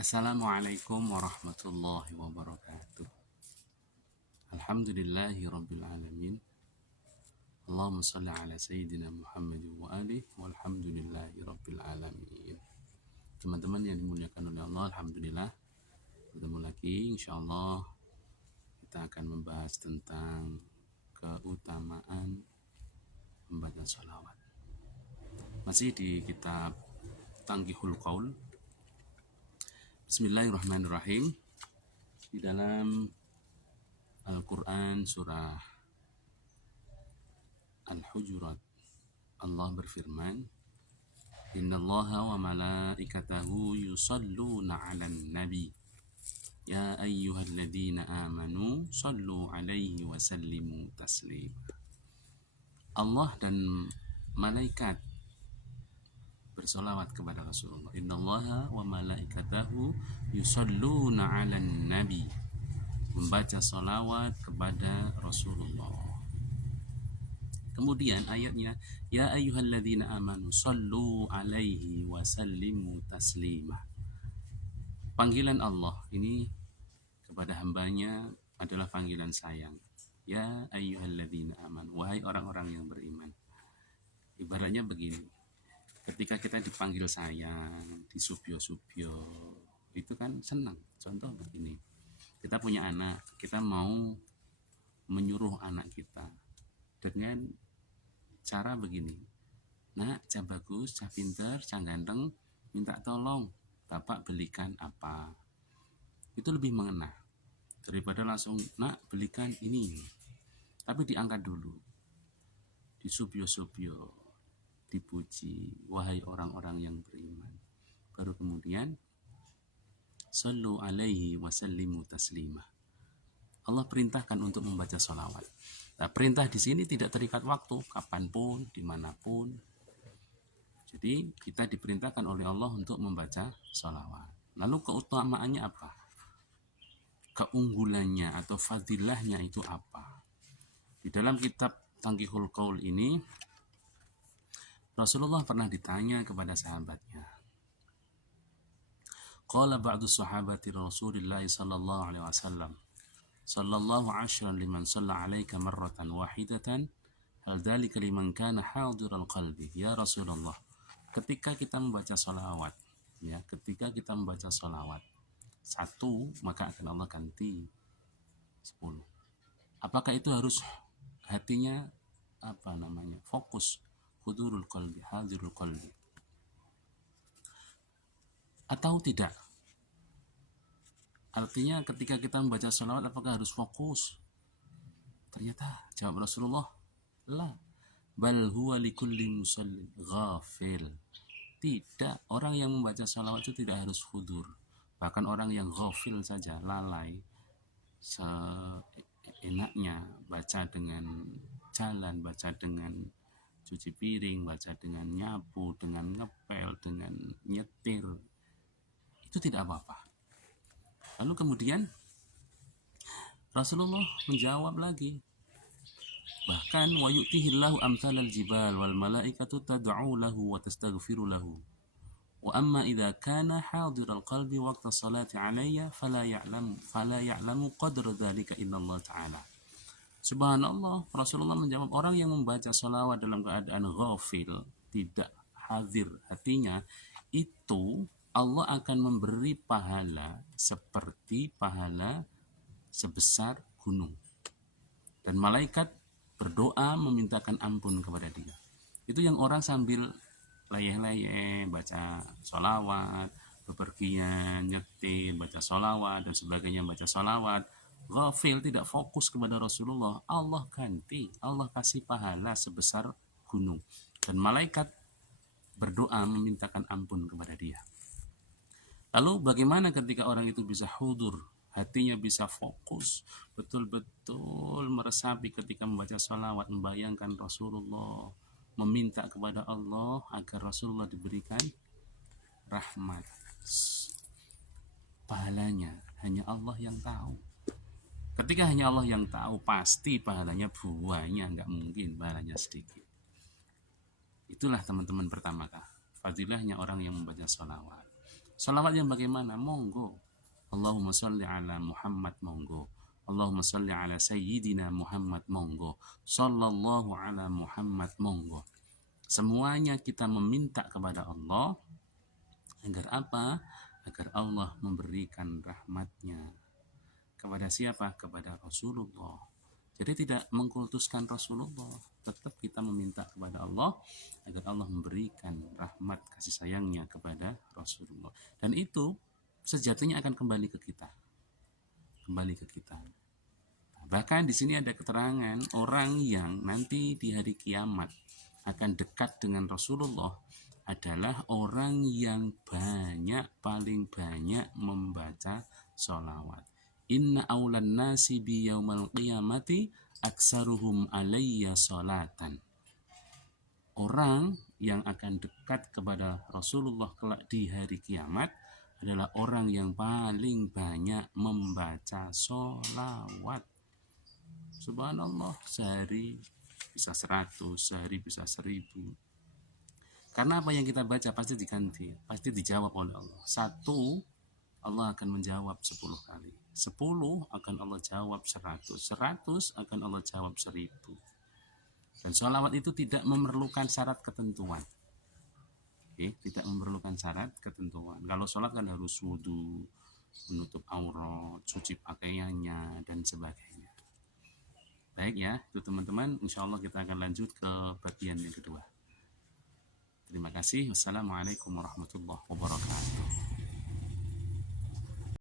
Assalamualaikum warahmatullahi wabarakatuh. Alhamdulillahi rabbil alamin. Allahumma salli ala sayyidina Muhammad wa alihi walhamdulillahi rabbil alamin. Teman-teman yang dimuliakan oleh Allah, alhamdulillah ketemu lagi. Insyaallah kita akan membahas tentang keutamaan membaca sholawat. Masih di kitab Tanqihul Qaul. Bismillahirrahmanirrahim. Di dalam Al-Quran surah Al-Hujurat, Allah berfirman, Innallaha wa malaikatahu yusalluna 'alan nabi ya ayyuhalladzina amanu sallu 'alaihi wa sallimu taslima. Allah dan malaikat bersolawat kepada Rasulullah. Innallaha wa malaikatahu yusalluna 'alan nabi, membaca solawat kepada Rasulullah. Kemudian ayatnya, ya ayyuhalladzina amanu sallu alaihi wa sallimu taslima. Panggilan Allah ini kepada hambanya adalah panggilan sayang. Ya ayyuhalladzina amanu, wahai orang-orang yang beriman. Ibaratnya begini, ketika kita dipanggil sayang, disubyo-subyo, itu kan senang. Contoh begini, kita punya anak, kita mau menyuruh anak kita dengan cara begini, nak, cah bagus, cah pinter, cah ganteng, minta tolong bapak belikan apa. Itu lebih mengena daripada langsung, nak, belikan ini. Tapi diangkat dulu, disubyo-subyo, dipuji, wahai orang-orang yang beriman. Baru kemudian sallu alaihi wa sallimu taslima. Allah perintahkan untuk membaca sholawat. Nah, perintah di sini tidak terikat waktu, kapanpun, dimanapun. Jadi kita diperintahkan oleh Allah untuk membaca sholawat. Lalu keutamaannya apa? Keunggulannya atau fadilahnya itu apa? Di dalam kitab Tanqihul Qaul ini, Rasulullah pernah ditanya kepada sahabatnya. Qala ba'du sahabati Rasulillah sallallahu alaihi wasallam, sallallahu ashran liman salla alaika marratan wahidatan, hal dzalika liman kana hadiral qalbi. Ya Rasulullah, ketika kita membaca sholawat, ketika kita membaca sholawat 1, maka akan Allah ganti 10. Apakah itu harus hatinya fokus, hudurul qalbi, hadirul qalbi, atau tidak? Artinya ketika kita membaca sholawat apakah harus fokus? Ternyata jawab Rasulullah, la, bal huwa likulli musallin ghafil. Tidak, orang yang membaca sholawat itu tidak harus hudur. Bahkan orang yang ghafil saja, lalai, seenaknya, baca dengan jalan, baca dengan cuci piring, baca dengan nyapu, dengan ngepel, dengan nyetir, itu tidak apa-apa. Lalu kemudian Rasulullah menjawab lagi, bahkan wa yu'tihillahu amsalal jibal wal malaikatu tad'u lahu wa tastaghfiru lahu wa amma idza kana hadiral qalbi waqta salati alayya fala ya'lamu qadra dzalika illallah ta'ala. Subhanallah, Rasulullah menjawab, orang yang membaca sholawat dalam keadaan ghafil, tidak hadir hatinya, itu Allah akan memberi pahala seperti pahala sebesar gunung. Dan malaikat berdoa memintakan ampun kepada dia. Itu yang orang sambil layeh-layeh, baca sholawat, bepergian, nyetir, baca sholawat, dan sebagainya, baca sholawat, ghafil, tidak fokus kepada Rasulullah, Allah ganti, Allah kasih pahala sebesar gunung. Dan malaikat berdoa memintakan ampun kepada dia. Lalu bagaimana ketika orang itu bisa hudur, hatinya bisa fokus, betul-betul meresapi ketika membaca sholawat, membayangkan Rasulullah, meminta kepada Allah agar Rasulullah diberikan rahmat. Pahalanya hanya Allah yang tahu. Ketika hanya Allah yang tahu, pasti pahalanya banyak, nggak mungkin pahalanya sedikit. Itulah teman-teman pertama fadilahnya orang yang membaca sholawat. Salawat yang bagaimana? Monggo. Allahumma sholli ala Muhammad, monggo. Allahumma sholli ala Sayyidina Muhammad, monggo. Sallallahu ala Muhammad, monggo. Semuanya kita meminta kepada Allah agar apa? Agar Allah memberikan rahmatnya. Kepada siapa? Kepada Rasulullah. Jadi tidak mengkultuskan Rasulullah, tetap kita meminta kepada Allah agar Allah memberikan rahmat kasih sayangnya kepada Rasulullah. Dan itu sejatinya akan kembali ke kita. Kembali ke kita. Bahkan di sini ada keterangan orang yang nanti di hari kiamat akan dekat dengan Rasulullah adalah orang yang paling banyak membaca sholawat. Inna awlan nasi bi yaumal qiyamati aksaruhum alayya sholatan. Orang yang akan dekat kepada Rasulullah kelak di hari kiamat adalah orang yang paling banyak membaca sholawat. Subhanallah, sehari bisa 100, sehari bisa 1000. Karena apa yang kita baca pasti diganti, pasti dijawab oleh Allah. 1, Allah akan menjawab 10 kali. 10 akan Allah jawab 100. 100 akan Allah jawab 1000. Dan sholawat itu tidak memerlukan syarat ketentuan. Oke, tidak memerlukan syarat ketentuan. Kalau sholat kan harus wudu, menutup aurat, cuci pakaiannya, dan sebagainya. Baik ya, itu teman-teman. Insya Allah kita akan lanjut ke bagian yang kedua. Terima kasih. Wassalamualaikum warahmatullahi wabarakatuh.